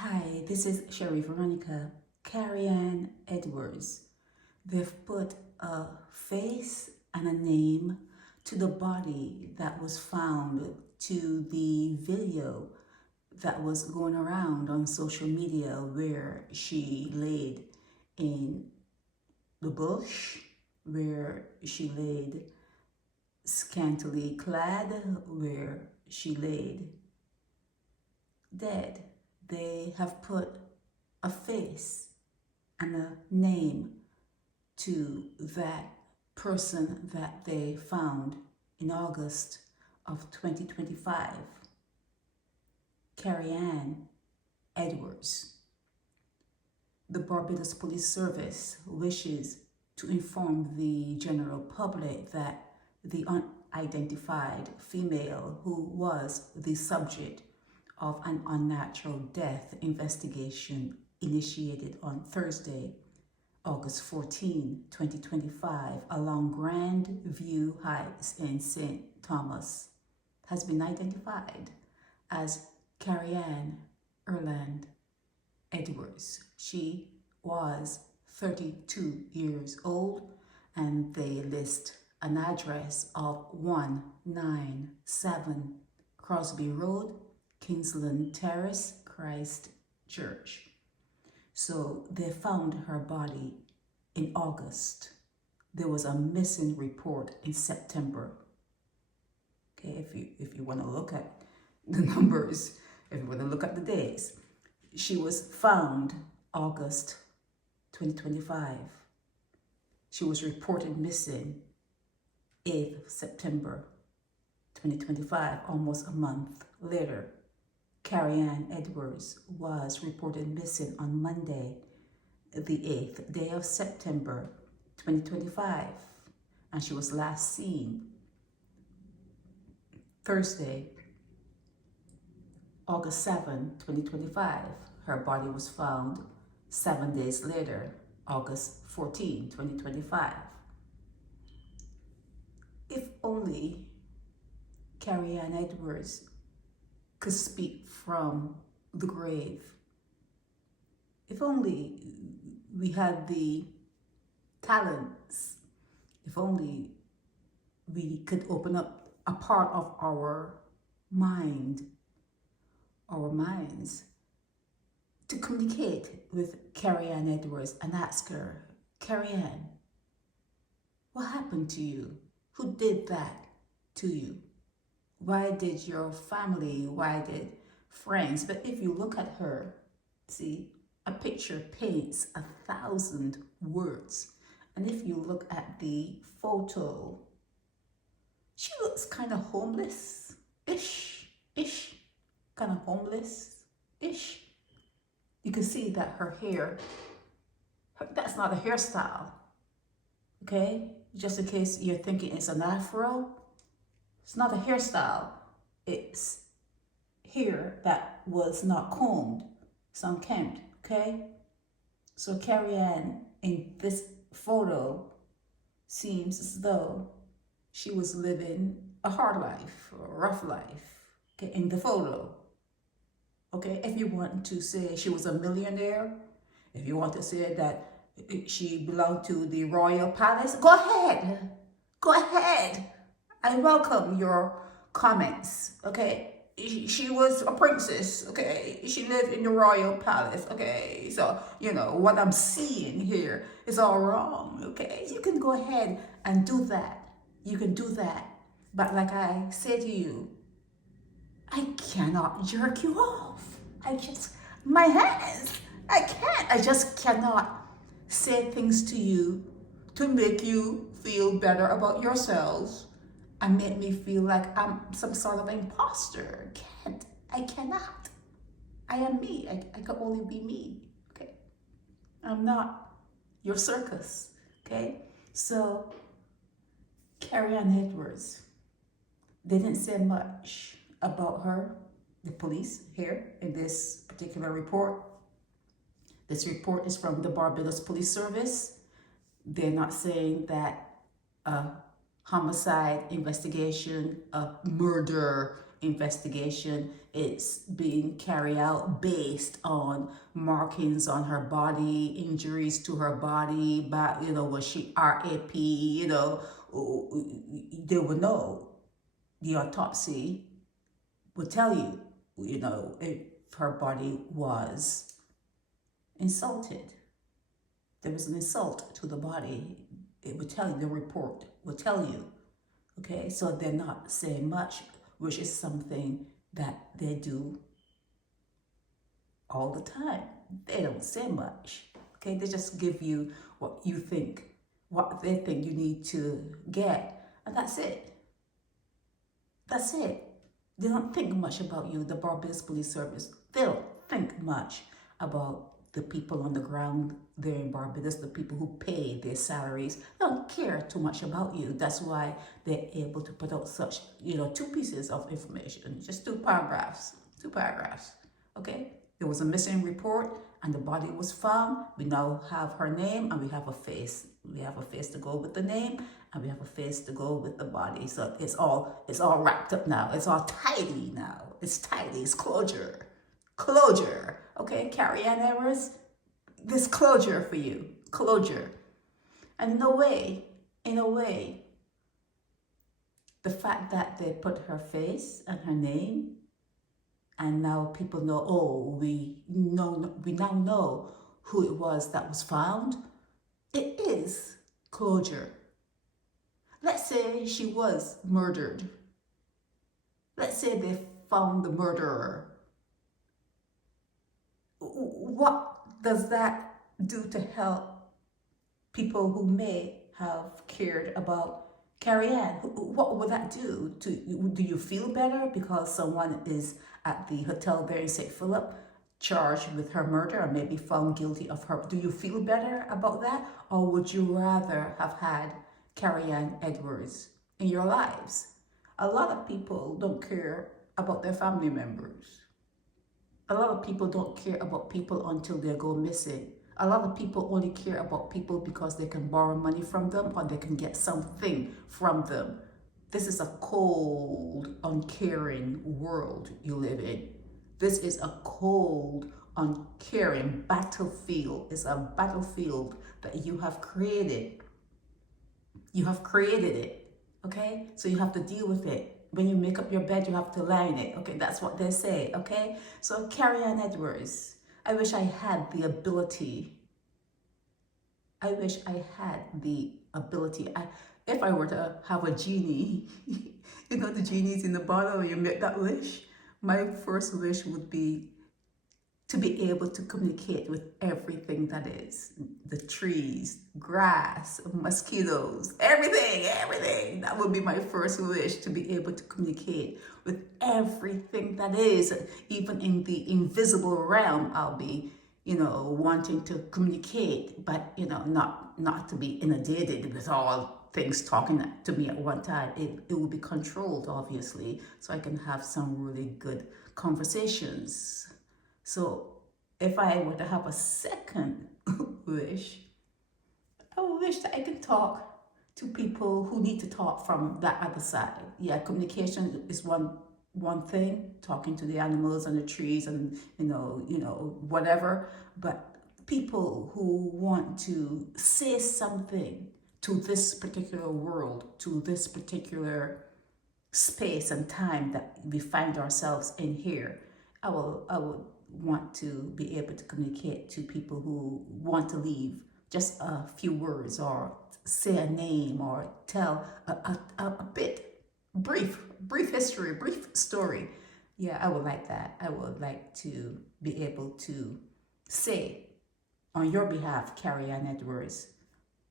Hi, this is Sherry Veronica, Karry-Ann Edwards. They've put a face and a name to the body that was found, to the video that was going around on social media where she laid in the bush, where she laid scantily clad, where she laid dead. They have put a face and a name to that person that they found in August of 2025, Karry-Ann Edwards. The Barbados Police Service wishes to inform the general public that the unidentified female who was the subject of an unnatural death investigation initiated on Thursday, August 14, 2025, along Grand View Heights in St. Thomas, has been identified as Karry-Ann Urland Edwards. She was 32 years old, and they list an address of 197 Crosby Road, Kingsland, Terrace, Christchurch. So they found her body in August. There was a missing report in September. Okay, if you want to look at the numbers, if you want to look at the days, she was found August 2025. She was reported missing 8th September 2025, almost a month later. Karry-Ann Edwards was reported missing on Monday, the 8th day of September 2025, and she was last seen Thursday, August 7, 2025. Her body was found 7 days later, August 14, 2025. If only Karry-Ann Edwards could speak from the grave. If only we had the talents. If only we could open up a part of our minds, to communicate with Karry-Ann Edwards and ask her, Karry-Ann, what happened to you? Who did that to you? Why did your family, why did friends? But if you look at her, see, a picture paints 1,000 words. And if you look at the photo, she looks kind of homeless-ish, kind of homeless-ish. You can see that her hair, that's not a hairstyle, okay? Just in case you're thinking it's an afro, it's not a hairstyle. It's hair that was not combed, it's unkempt, okay? So Karry-Ann in this photo seems as though she was living a hard life, or a rough life, okay, in the photo. Okay, if you want to say she was a millionaire, if you want to say that she belonged to the royal palace, go ahead. Go ahead. I welcome your comments, okay? She was a princess, okay? She lived in the royal palace, okay? So, you know, what I'm seeing here is all wrong, okay? You can go ahead and do that. You can do that. But like I say to you, I cannot jerk you off. My hands, I can't. I just cannot say things to you to make you feel better about yourselves and make me feel like I'm some sort of imposter. I cannot. I am me. I can only be me, okay? I'm not your circus, okay? So, Karry-Ann Edwards, they didn't say much about her, the police, here in this particular report. This report is from the Barbados Police Service. They're not saying that a homicide investigation, a murder investigation is being carried out based on markings on her body, injuries to her body, but was she RAP, they will know. The autopsy will tell you, if her body was insulted. There was an insult to the body. It would tell you, the report will tell you. Okay, so they're not saying much, which is something that they do all the time. They don't say much. Okay, they just give you what they think you need to get, and that's it. That's it. They don't think much about you, the Barbados Police Service. They don't think much about the people on the ground there in Barbados, the people who pay their salaries. They don't care too much about you. That's why they're able to put out such, 2 pieces of information, just 2 paragraphs, okay? There was a missing report and the body was found. We now have her name and we have a face. We have a face to go with the name and we have a face to go with the body. So it's all wrapped up now. It's all tidy now. It's tidy, it's closure. Okay, Karry-Ann Urland, this closure for you, closure. And in a way, the fact that they put her face and her name, and now people know, we now know who it was that was found, it is closure. Let's say she was murdered. Let's say they found the murderer. What does that do to help people who may have cared about Karry-Ann? What would that do? Do you feel better because someone is at the hotel there in St. Philip charged with her murder or maybe found guilty of her? Do you feel better about that? Or would you rather have had Karry-Ann Edwards in your lives? A lot of people don't care about their family members. A lot of people don't care about people until they go missing. A lot of people only care about people because they can borrow money from them or they can get something from them. This is a cold, uncaring world you live in. This is a cold, uncaring battlefield. It's a battlefield that you have created. You have created it, okay? So you have to deal with it. When you make up your bed, you have to lie in it. Okay, that's what they say, okay? So Karry-Ann Edwards, I wish I had the ability. If I were to have a genie, the genies in the bottle, you make that wish. My first wish would be to be able to communicate with everything that is. The trees, grass, mosquitoes, everything. That would be my first wish, to be able to communicate with everything that is. Even in the invisible realm, I'll be, wanting to communicate, but, not to be inundated with all things talking to me at one time. It will be controlled, obviously, so I can have some really good conversations. So if I were to have a second wish, I would wish that I could talk to people who need to talk from that other side. Yeah, communication is one thing, talking to the animals and the trees and, whatever. But people who want to say something to this particular world, to this particular space and time that we find ourselves in here, I would want to be able to communicate to people who want to leave just a few words or say a name or tell a bit, brief history, brief story. Yeah, I would like that. I would like to be able to say on your behalf, Karry-Ann Edwards,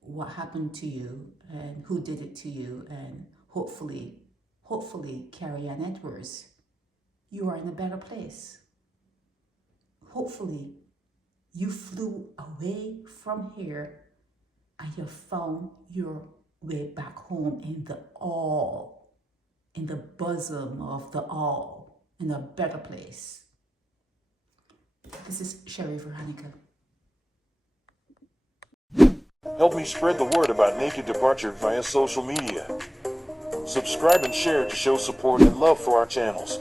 what happened to you and who did it to you, and hopefully, Karry-Ann Edwards, you are in a better place. Hopefully, you flew away from here and you found your way back home in the all, in the bosom of the all, in a better place. This is Sherry Veronica. Help me spread the word about Naked Departure via social media. Subscribe and share to show support and love for our channels.